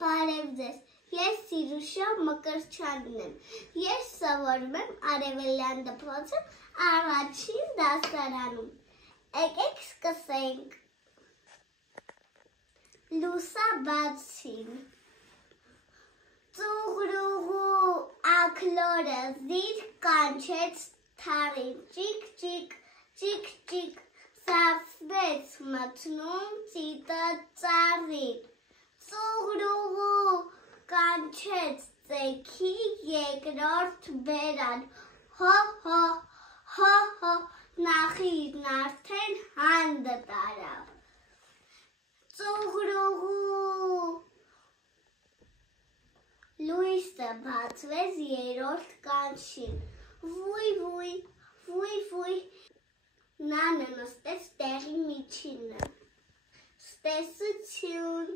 Բարև ձեզ, ես Սիրուշա Մկրտչյանն եմ, ես սովորում եմ Արևելյան դպրոցում առաջին դասարանում, եկեք սկսենք, լուսաբացին, ծուղրուղու աքլորը զիր կանչեց թարին, ճիկ-ճիկ, ճիկ-ճիկ, սավսվեց մտնում ծիտը ծառին, ծուղրուղու կանչեց ծեքի երկրորդ բերան, հո-հո, հո-հո, նախին արդեն հանդը տարավ, ծուղրուղու լույսը բացվեց երրորդ կանչին, վույ-վույ, վույ-վույ, նա նստեց տեղի միջինը, ստեսություն